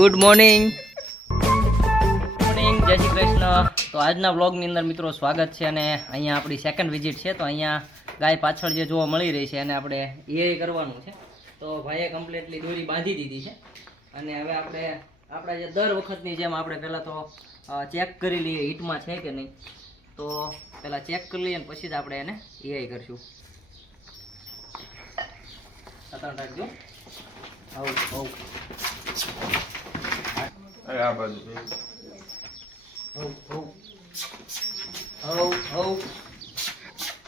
Good morning morning જય શ્રી કૃષ્ણ. તો આજના વ્લોગની અંદર મિત્રો સ્વાગત છે અને અહીંયા આપણી સેકન્ડ વિઝિટ છે. તો અહીંયા ગાય પાછળ જે જોવા મળી રહી છે અને આપણે એ કરવાનું છે. તો ભાઈએ કમ્પ્લીટલી દોરી બાંધી દીધી છે. અને હવે આપણે, આપણા જે દર વખતની જેમ આપણે પહેલાં તો ચેક કરી લઈએ હીટમાં છે કે નહીં. તો પહેલાં ચેક કરી લઈએ અને પછી જ આપણે એને એઆઈ કરશું. રાખજો આવું આવું. આ બાજુ હવ હવ હવ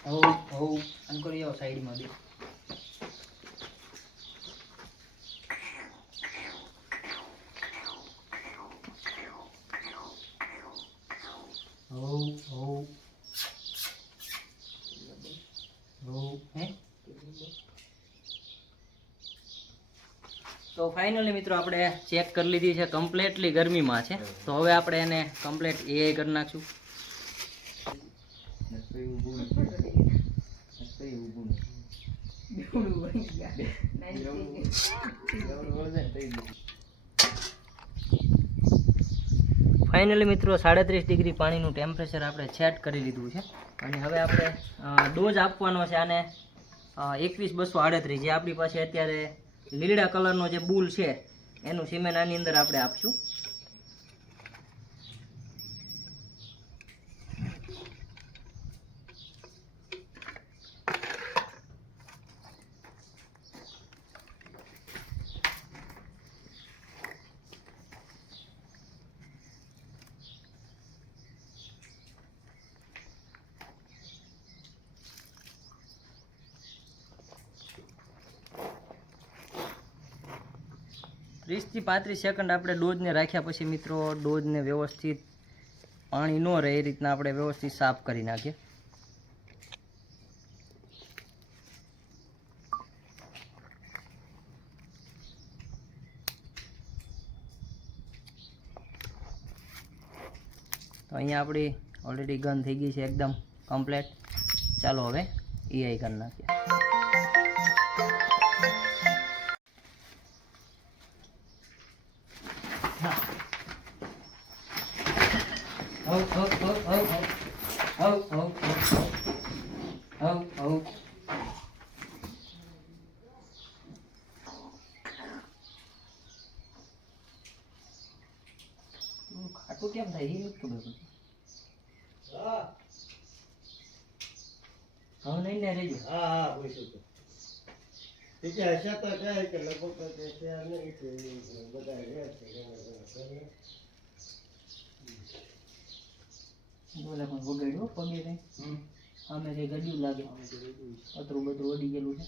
હવ હવ આમ કરી આવો સાઈડમાં બે હવ હવ હવ હે તો ફાઇનલી મિત્રો આપણે ચેક કરી લીધી છે કમ્પ્લેટલી ગરમીમાં છે. તો હવે આપણે એને કમ્પ્લેટ એઆઈ કરી નાખશું. ફાઇનલી મિત્રો સાડત્રીસ ડિગ્રી પાણીનું ટેમ્પરેચર આપણે સેટ કરી લીધું છે. અને હવે આપણે ડોઝ આપવાનો છે આને એકવીસ બસો આડત્રીસ. જે આપણી પાસે અત્યારે લીલડા કલરનો જે બુલ છે એનું સિમેન્ટ આની અંદર આપણે આપશું. ત્રીસથી પાંત્રીસ સેકન્ડ આપણે ડોઝને રાખ્યા પછી મિત્રો, ડોઝને વ્યવસ્થિત પાણી ન રહે એ રીતના આપણે વ્યવસ્થિત સાફ કરી નાખીએ. તો અહીંયા આપણી ઓલરેડી ગન થઈ ગઈ છે એકદમ કમ્પ્લેટ ચાલો હવે ઈઆઈ કરી નાખીએ. ખાટું કેમ થાય એ ખબર હવે નહીં ને રેજો હા હા હોય શકે બીજા હશે તો જાય કે લગભગ બધા રહ્યા છે બોલે પણ વગડ્યો પગે કઈ સામે જે ગડ્યું લાગે. અતરું બધું ઓડી ગયેલું છે.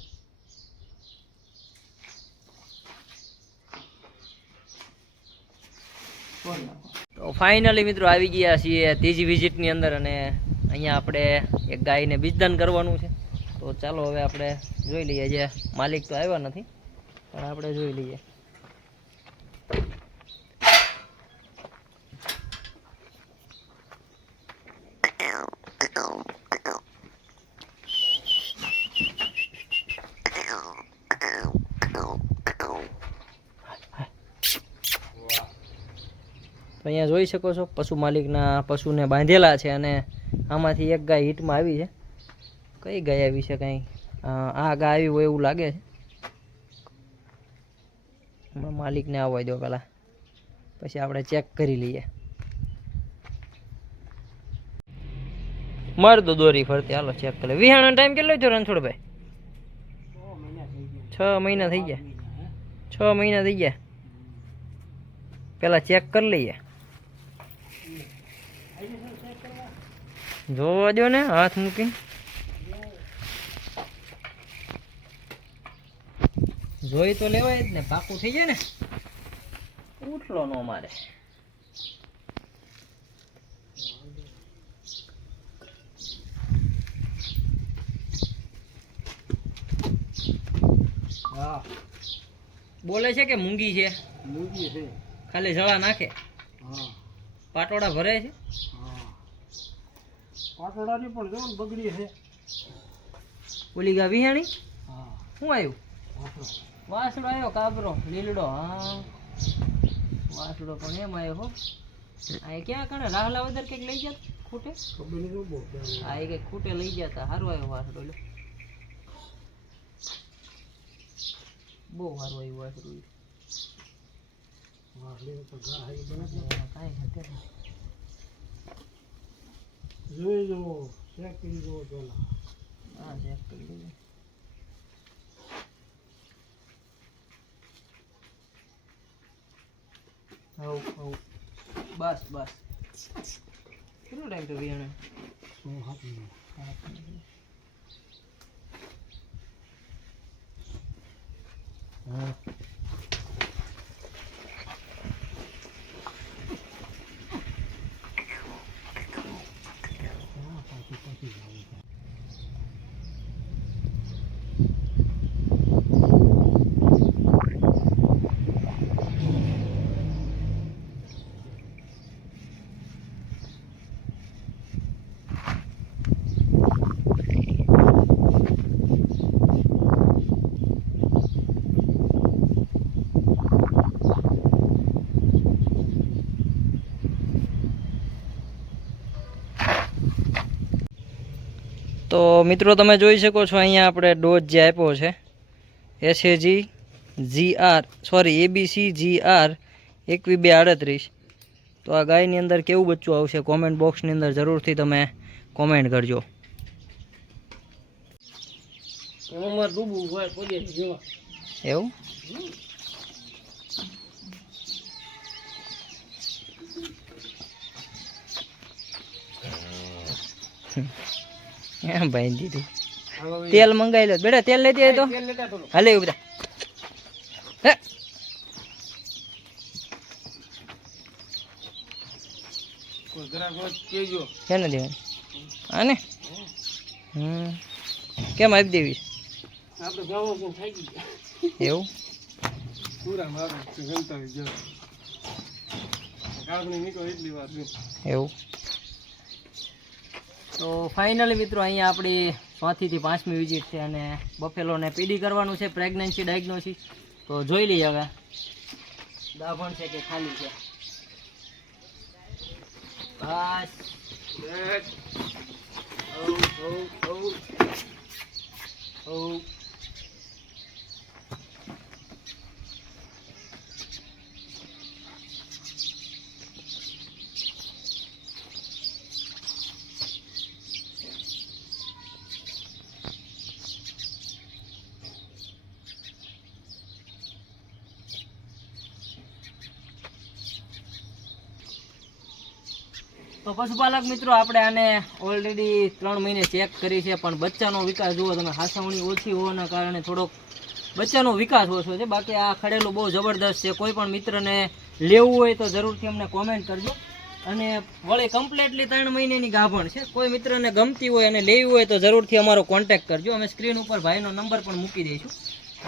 તો ફાઇનલી મિત્રો આવી ગયા છીએ ત્રીજી વિઝિટની અંદર અને અહીંયા આપણે એક ગાયને બીજદાન કરવાનું છે. તો ચાલો હવે આપણે જોઈ લઈએ. જે માલિક તો આવ્યા નથી પણ આપણે જોઈ લઈએ. તો અહીંયા જોઈ શકો છો, પશુ માલિકના પશુને બાંધેલા છે અને આમાંથી એક ગાય હીટમાં આવી છે. કઈ ગાય આવી છે કંઈ? આ ગાય આવી હોય એવું લાગે છે. હમણાં માલિકને આવવા દો પહેલાં. પછી આપણે ચેક કરી લઈએ. માર દો દોરી ફરતી. હાલો ચેક કરી વિહાણો ટાઈમ કેટલો થયો રણછોડભાઈ? છ મહિના થઈ ગયા. છ મહિના થઈ ગયા. પેલા ચેક કરી લઈએ. જોવા દો ને હાથ મૂકી જોઈ તો લેવાય જ ને પાકું થઈ જાય ને. ઉઠલો નો મારે. હા. બોલે છે કે મૂંગી છે? ખાલી જળા નાખે? પાટોડા ભરે છે? પાટોડાની પણ જો ને બગડી છે ઓલી ગા વિહાણી? હા. શું આવ્યું વાસડો આવ્યો કાબરો લીલડો હા. વાસડો પણ એમ આવ્યો હો. આ ક્યાં કણે? રાહલા વદર કંઈક લઈ ગયા ખૂટે? ખબર નહીં બહુ આ એ કંઈક ખૂટે લઈ ગયા તા સારું આવ્યો વાસડો લ્યો. બહુ સારું આવ્યું વાસડું કાંઈ હતું. જોઈ જુઓ ચેક કરી જુઓ પેલા. હા ચેક કરી લઈએ હવ હવ બસ બસ. કેટલો ટાઈમ તો વિયાણે શું હાથ હા, પાછી પાછી જવું છે. તો મિત્રો તમે જોઈ શકો છો અહીંયા આપણે ડોઝ જે આપ્યો છે SAG G R sorry ABC G R એકવી બે આડત્રીસ. તો આ ગાયની અંદર કેવું બચ્ચું આવશે કોમેન્ટ બોક્સની અંદર જરૂરથી તમે કોમેન્ટ કરજો. એવું એવું? એમ ભાઈ દીધું. તેલ મંગાવી લો. બેટા તેલ લેતી તો? હાલે એવું બધા. કેને દેવાની? આને હમ. કેમ આપી દેવી? એવું? એવું? તો ફાઇનલી મિત્રો અહીંયા આપણી ચોથીથી પાંચમી વિઝિટ છે અને બફેલોને પીડી કરવાનું છે પ્રેગ્નન્સી ડાયગ્નોસિસ તો જોઈ લઈએ હવે. દાભણ છે કે ખાલી છે. બસ. ઓ, ઓ, ઓ. ઓ. તો પશુપાલક મિત્રો, આપણે આને ઓલરેડી ત્રણ મહિને ચેક કરી છે, પણ બચ્ચાનો વિકાસ જુઓ તમે હાસવણી ઓછી હોવાના કારણે થોડોક બચ્ચાનો વિકાસ ઓછો છે. બાકી આ ખડેલું બહુ જબરદસ્ત છે. કોઈ પણ મિત્રને લેવું હોય તો જરૂરથી અમને કોમેન્ટ કરજો. અને વળી કમ્પ્લેટલી ત્રણ મહિનાની ગાભણ છે. કોઈ મિત્રને ગમતી હોય અને લેવી હોય તો જરૂરથી અમારો કોન્ટેક્ટ કરજો. અમે સ્ક્રીન ઉપર ભાઈનો નંબર પણ મૂકી દઈશું.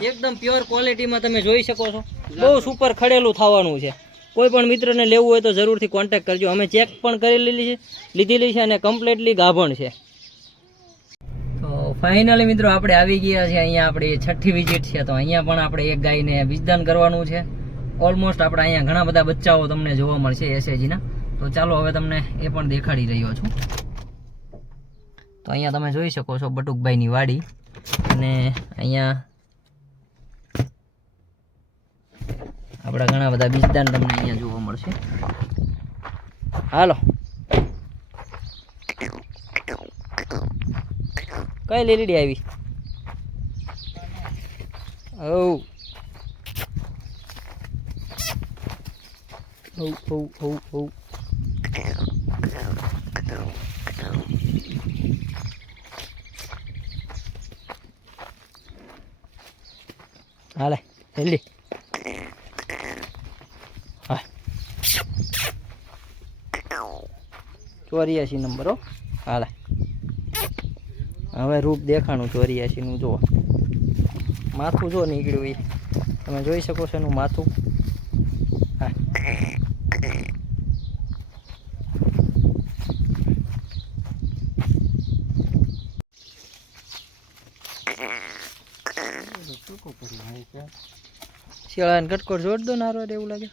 એકદમ પ્યોર ક્વોલિટીમાં તમે જોઈ શકો છો. બહુ સુપર ખડેલું થવાનું છે. કોઈ પણ મિત્રને લેવું હોય તો જરૂરથી કોન્ટેક્ટ કરજો. અમે ચેક પણ કરી લીધી છે, લીધેલી છે અને કમ્પ્લીટલી ગાભણ છે. તો ફાઇનલી મિત્રો આપણે આવી ગયા છે અહીંયા આપણી છઠ્ઠી વિઝિટ છે. તો અહીંયા પણ આપણે એક ગાયને બીજદાન કરવાનું છે. ઓલમોસ્ટ આપણે અહીંયા ઘણા બધા બચ્ચાઓ તમને જોવા મળશે એસએજીના. તો ચાલો હવે તમને એ પણ દેખાડી રહ્યો છું. તો અહીંયા તમે જોઈ શકો છો બટુકભાઈની વાડી. અને અહીંયા આપણા ઘણા બધા બીજદાન તમને અહીંયા જોવા મળશે. હાલો. કઈ લીલડી આવી? ઓ ઓ હાલે જલ્દી હા ચોર્યાસી નંબર હાલે. હવે રૂપ દેખાણું ચોર્યાસીનું જુઓ. માથું જો નીકળ્યું એ તમે જોઈ શકો છો એનું માથું. હા. શિયાળાને કટકોટ જોડ દો નારો એવું લાગે.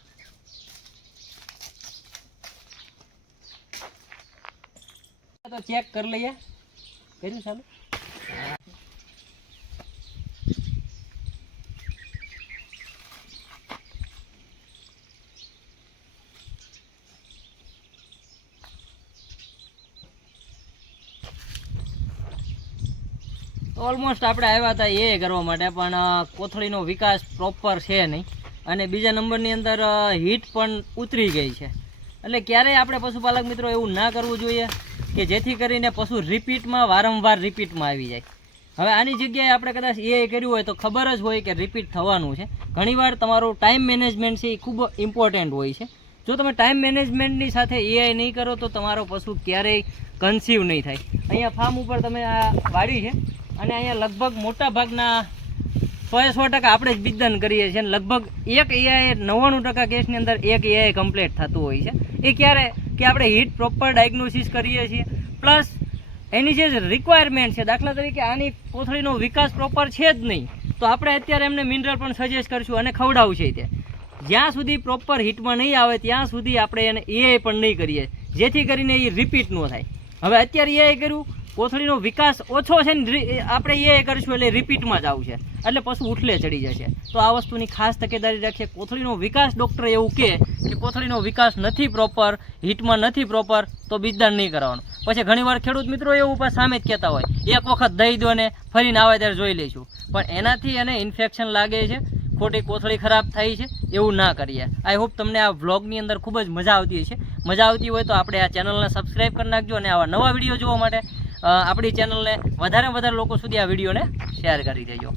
તો ચેક કરી લઈએ. કર્યું ચાલુ? ઓલમોસ્ટ આપણે આવ્યા હતા એ કરવા માટે, પણ કોથળીનો વિકાસ પ્રોપર છે નહીં. અને બીજા નંબરની અંદર હીટ પણ ઉતરી ગઈ છે. એટલે ક્યારેય આપણે પશુપાલક મિત્રો એવું ના કરવું જોઈએ. કે જેથી કરીને પશુ રિપીટમાં વારંવાર રિપીટમાં આવી જાય. હવે આની જગ્યાએ આપણે કદાચ એ કર્યું હોય તો ખબર જ હોય કે રિપીટ થવાનું છે. ઘણીવાર તમારું ટાઈમ મેનેજમેન્ટ છે એ ખૂબ ઇમ્પોર્ટન્ટ હોય છે. જો તમે ટાઈમ મેનેજમેન્ટની સાથે એઆઈ નહીં કરો તો તમારો પશુ ક્યારેય કન્સીવ નહીં થાય. અહીંયા ફાર્મ ઉપર તમે આ વાડી છે અને અહીંયા લગભગ મોટા ભાગના સો સો ટકા આપણે જ બિદન કરીએ છીએ અને લગભગ એક એઆઈ નવ્વાણું ટકા કેસની અંદર એક એઆઈ કમ્પ્લીટ થતું હોય છે. એ ક્યારે કે આપણે હીટ પ્રોપર ડાયગ્નોસિસ કરીએ છીએ. પ્લસ એની જે રિક્વાયરમેન્ટ છે, દાખલા તરીકે આની કોથળીનો વિકાસ પ્રોપર છે જ નહીં, તો આપણે અત્યારે એમને મિનરલ પણ સજેસ્ટ કરીશું અને ખવડાવશે તે. જ્યાં સુધી પ્રોપર હીટમાં નહીં આવે, ત્યાં સુધી આપણે એને એઆઈ પણ નહીં કરીએ, જેથી કરીને એ રિપીટ ન થાય. હવે અત્યારે એઆઈ કર્યું કોથળીનો વિકાસ ઓછો છે ને આપણે એ કરીશું એટલે રિપીટમાં જ આવશે એટલે પશુ ઉઠલે ચડી જશે. તો આ વસ્તુની ખાસ તકેદારી રાખીએ. કોથળીનો વિકાસ ડૉક્ટર એવું કહે કે કોથળીનો વિકાસ નથી પ્રોપર હીટમાં નથી પ્રોપર તો બીજદાન નહીં કરવાનું. પછી ઘણીવાર ખેડૂત મિત્રો એવું પણ સામે જ કહેતા હોય, એક વખત દઈ દો ને ફરીને આવે ત્યારે જોઈ લઈશું. પણ એનાથી એને ઇન્ફેક્શન લાગે છે, ખોટી કોથળી ખરાબ થાય છે, એવું ના કરીએ. આઈ હોપ તમને આ વ્લોગની અંદર ખૂબ જ મજા આવતી હશે. મજા આવતી હોય તો આપણે આ ચેનલને સબસ્ક્રાઈબ કરી નાખજો અને આવા નવા વીડિયો જોવા માટે આપણી ચેનલને વધારે વધારે લોકો સુધી આ વિડીયોને શેર કરી દેજો.